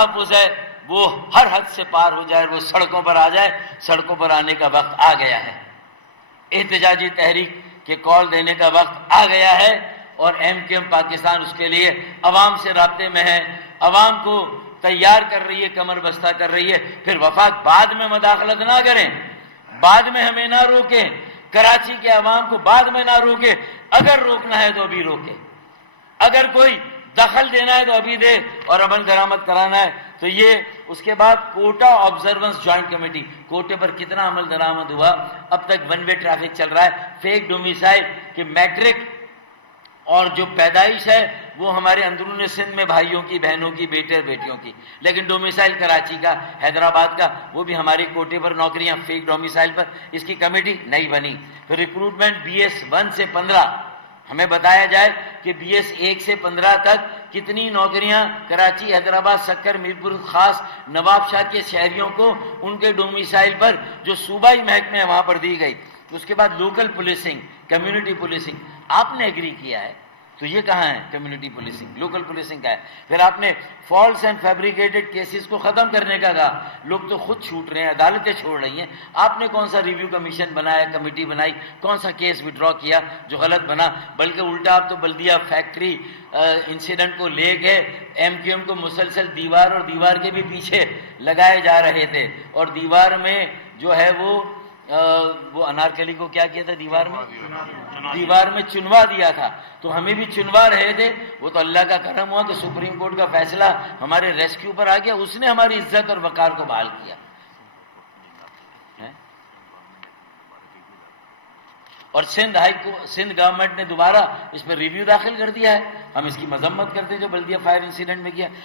تحفظ ہے وہ ہر حد سے پار ہو جائے، وہ سڑکوں پر آ جائے۔ سڑکوں پر آنے کا وقت آ گیا ہے، احتجاجی تحریک کے کال دینے کا وقت آ گیا ہے، اور ایم کیو ایم پاکستان اس کے لیے عوام سے رابطے میں ہے، عوام کو تیار کر رہی ہے، کمر بستہ کر رہی ہے۔ پھر وفاق بعد میں مداخلت نہ کریں، بعد میں ہمیں نہ روکیں، کراچی کے عوام کو بعد میں نہ روکیں۔ اگر روکنا ہے تو ابھی روکیں، اگر کوئی دخل دینا ہے تو ابھی دے، اور عمل درآمد کرانا ہے تو یہ۔ اس کے بعد کوٹا آبزرونس جوائنٹ کمیٹی، کوٹے پر کتنا عمل درآمد ہوا؟ اب تک ون وے ٹریفک چل رہا ہے، فیک ڈومیسائل کہ میٹرک اور جو پیدائش ہے وہ ہمارے اندرون سندھ میں بھائیوں کی، بہنوں کی، بیٹے بیٹیوں کی، لیکن ڈومیسائل کراچی کا، حیدرآباد کا، وہ بھی ہمارے کوٹے پر نوکریاں فیک ڈومیسائل پر۔ اس کی کمیٹی نہیں بنی۔ پھر ریکروٹمنٹ بی ایس 1 سے 15، ہمیں بتایا جائے کہ بی ایس 1 سے 15 تک کتنی نوکریاں کراچی، حیدرآباد، سکر، میرپور خاص، نواب شاہ کے شہریوں کو ان کے ڈومیسائل پر جو صوبائی محکمے ہیں وہاں پر دی گئی۔ اس کے بعد لوکل پولیسنگ، کمیونٹی پولیسنگ آپ نے ایگری کیا ہے، تو یہ کہاں ہے کمیونٹی پولیسنگ؟ لوکل پولیسنگ کا ہے۔ پھر آپ نے فالس اینڈ فیبریکیٹڈ کیسز کو ختم کرنے کا کہا، لوگ تو خود چھوٹ رہے ہیں، عدالتیں چھوڑ رہی ہیں۔ آپ نے کون سا ریویو کمیشن بنایا، کمیٹی بنائی، کون سا کیس وڈرا کیا جو غلط بنا؟ بلکہ الٹا آپ تو بلدیہ فیکٹری انسیڈنٹ کو لے کے ایم کیو ایم کو مسلسل دیوار اور دیوار کے بھی پیچھے لگائے جا رہے تھے، اور دیوار میں جو ہے وہ انارکلی کو کیا کیا تھا؟ دیوار میں چنوا دیا تھا، تو ہمیں بھی چنوا رہے تھے۔ وہ تو اللہ کا کرم ہوا کہ سپریم کورٹ کا فیصلہ ہمارے ریسکیو پر آ گیا، اس نے ہماری عزت اور وقار کو بحال کیا۔ اور سندھ گورنمنٹ نے دوبارہ اس پر ریویو داخل کر دیا ہے۔ ہم اس کی مذمت کرتے جو بلدیہ فائر انسیڈنٹ میں کیا۔